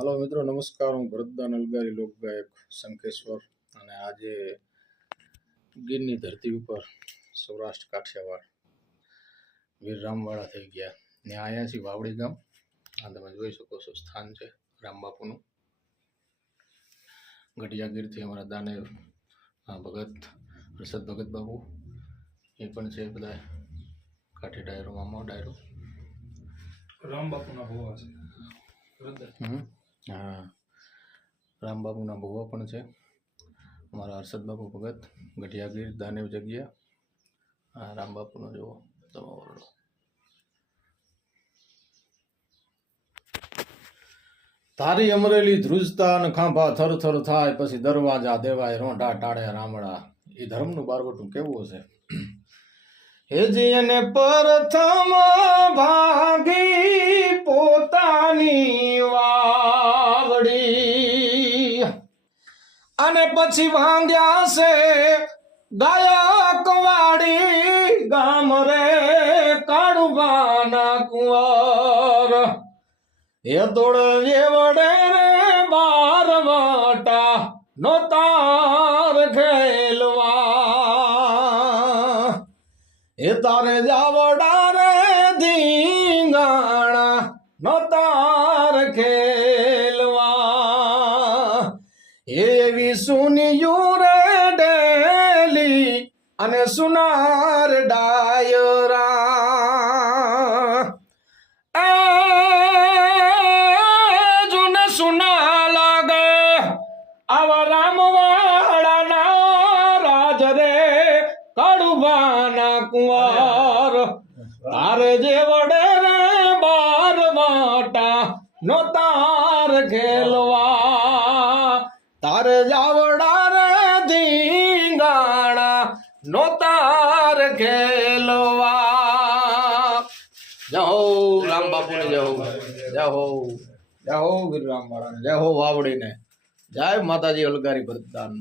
હાલો મિત્રો, નમસ્કાર. હું ભરતદાન અલગારી લોકગાયક શંખેશ્વર, અને આજે ગીરની ધરતી ઉપર સૌરાષ્ટ્ર કાઠિયાવાડ વીર રામવાળા થઈ ગયા. ત્યાં આવ્યા છીએ વાવડી ગામ. આ તમે જોઈ શકો છો, સ્થાન છે રામબાપુનું. ગઢિયાગીરથી અમારા દાનેવ ભગત હર્ષદ ભગત બાપુ એ પણ છે. બધા કાઠી ડાયરો, મામા ડાયરો રામબાપુના ભોવા છે. હા, રામબાપુના ભોવા પણ છે. અમારા હર્ષદ બાપુ ભગત ગઢિયાગીર દાનેવ જગ્યા. હા, રામબાપુનો જોવો તમે ઓરડો. તારી અમરેલી ધ્રુજતા અને ખાંભા થર થર થાય, પછી દરવાજા દેવાય રોંઢા ટાળે રામડા. એ ધર્મનું બારવટું કેવું હશે. હેજી અને પ્રથમ ભાગી પોતાની વાવડી, અને પછી ભાંગ્યા છે ગાયકવાડી ગામ રે કાળુબાના કુંવર. એ તોડ વડે રે બારવટા નો તાર ખેલવા. એ તારે જાવડા રે ધીંગાણા નો તાર ખેલવા. એવી સુનિયું રે ડેલી અને સુનાર ડાયરા. સુના લાગે આવા રામવાળાના રાજ રે કાળુબાના કુંવર. તારે જે વડે રે બારવટા નો તાર ખેલવા. તારે જાવડા રે ધીંગાણા નો તાર ખેલવા. જય હો રામબાપુને, જય હો, જય હો, જય હો વીર રામવાળાને, જય હો વાવડીને, જય માતાજી અલગારી ભરતદાન.